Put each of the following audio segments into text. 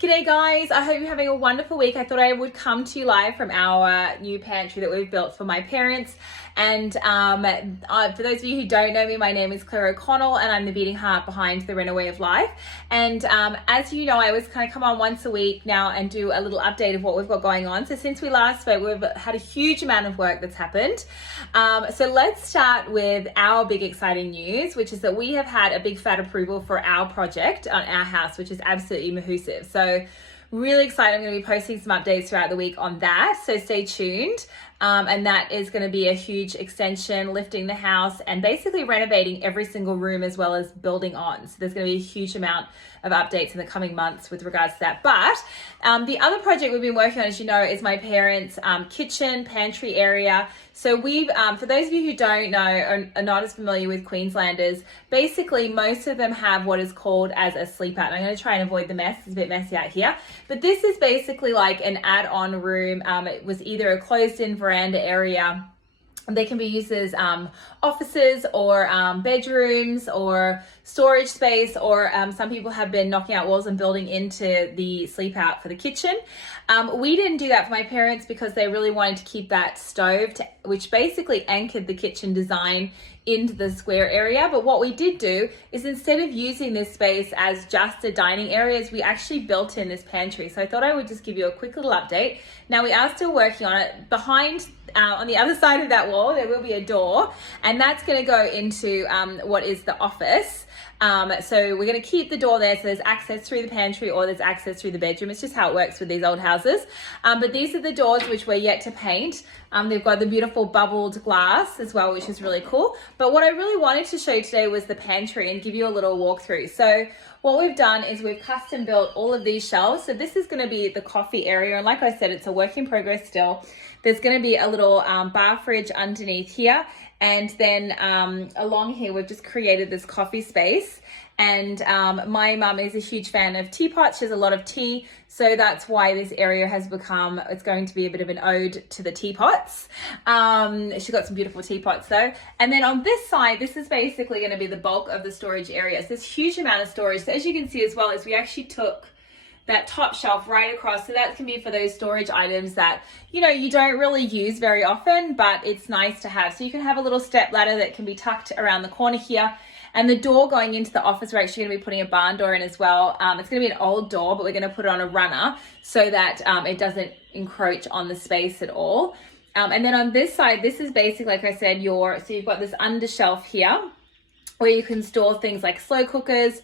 G'day guys, I hope you're having a wonderful week. I thought I would come to you live from our new pantry that we've built for my parents. And for those of you who don't know me, my name is Claire O'Connell and I'm the beating heart behind the Renner Way of Life. And as you know, I always kind of come on once a week now and do a little update of what we've got going on. So since we last spoke, we've had a huge amount of work that's happened. So let's start with our big exciting news, which is that we have had a big fat approval for our project on our house, which is absolutely mahoosive. So really excited. I'm going to be posting some updates throughout the week on that, so stay tuned. And that is going to be a huge extension, lifting the house and basically renovating every single room as well as building on. So there's going to be a huge amount of updates in the coming months with regards to that. But the other project we've been working on, as you know, is my parents' kitchen pantry area. So we've, for those of you who don't know or are not as familiar with Queenslanders, basically most of them have what is called as a sleep out. And I'm going to try and avoid the mess. It's a bit messy out here. But this is basically like an add-on room. It was either a closed-in veranda area. They can be used as offices or bedrooms or storage space, or some people have been knocking out walls and building into the sleep out for the kitchen. We didn't do that for my parents because they really wanted to keep that stove, which basically anchored the kitchen design into the square area. But what we did do is, instead of using this space as just a dining area, we actually built in this pantry. So I thought I would just give you a quick little update. Now we are still working on it. Behind on the other side of that wall there will be a door, and that's going to go into what is the office. So we're going to keep the door there, so there's access through the pantry or there's access through the bedroom. It's just how it works with these old houses. But these are the doors which we're yet to paint. They've got the beautiful bubbled glass as well, which is really cool. But what I really wanted to show you today was the pantry and give you a little walkthrough. So what we've done is we've custom built all of these shelves. So this is going to be the coffee area. And like I said, it's a work in progress still. There's going to be a little bar fridge underneath here. And then along here, we've just created this coffee space. And my mum is a huge fan of teapots. She has a lot of tea. So that's why this area has become, it's going to be a bit of an ode to the teapots. She's got some beautiful teapots though. And then on this side, this is basically going to be the bulk of the storage area. So there's a huge amount of storage. So as you can see as well, is we actually took that top shelf right across. So that can be for those storage items that, you know, you don't really use very often, but it's nice to have. So you can have a little step ladder that can be tucked around the corner here. And the door going into the office, we're actually going to be putting a barn door in as well. It's going to be an old door, but we're going to put it on a runner so that it doesn't encroach on the space at all. And then on this side, this is basically, like I said, so you've got this under shelf here where you can store things like slow cookers,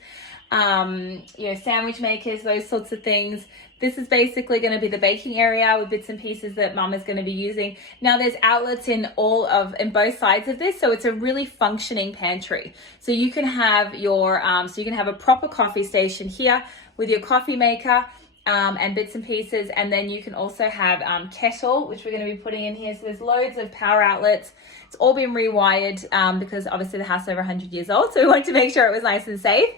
sandwich makers, those sorts of things. This is basically going to be the baking area with bits and pieces that mum is going to be using. Now there's outlets in both sides of this, so it's a really functioning pantry. So you can have a proper coffee station here with your coffee maker and bits and pieces, and then you can also have kettle, which we're going to be putting in here. So there's loads of power outlets. It's all been rewired because obviously the house is over 100 years old, so we wanted to make sure it was nice and safe.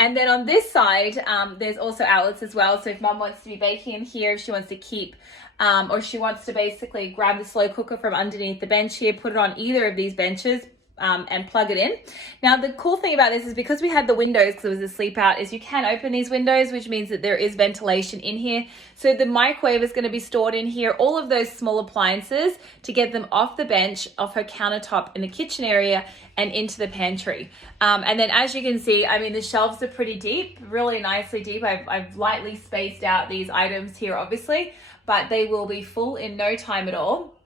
And then on this side, there's also outlets as well. So if mum wants to be baking in here, if she wants to keep, or she wants to basically grab the slow cooker from underneath the bench here, put it on either of these benches, and plug it in. Now the cool thing about this is, because we had the windows, because it was a sleep out, is you can open these windows, which means that there is ventilation in here. So the microwave is going to be stored in here, all of those small appliances, to get them off the bench, off her countertop in the kitchen area and into the pantry. And then as you can see, I mean, the shelves are pretty deep, really nicely deep. I've lightly spaced out these items here, obviously, but they will be full in no time at all.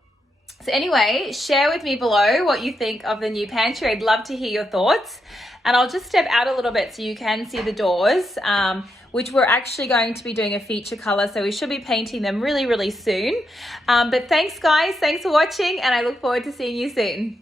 So anyway, share with me below what you think of the new pantry. I'd love to hear your thoughts. And I'll just step out a little bit so you can see the doors, which we're actually going to be doing a feature color. So we should be painting them really, really soon. But thanks guys, thanks for watching, and I look forward to seeing you soon.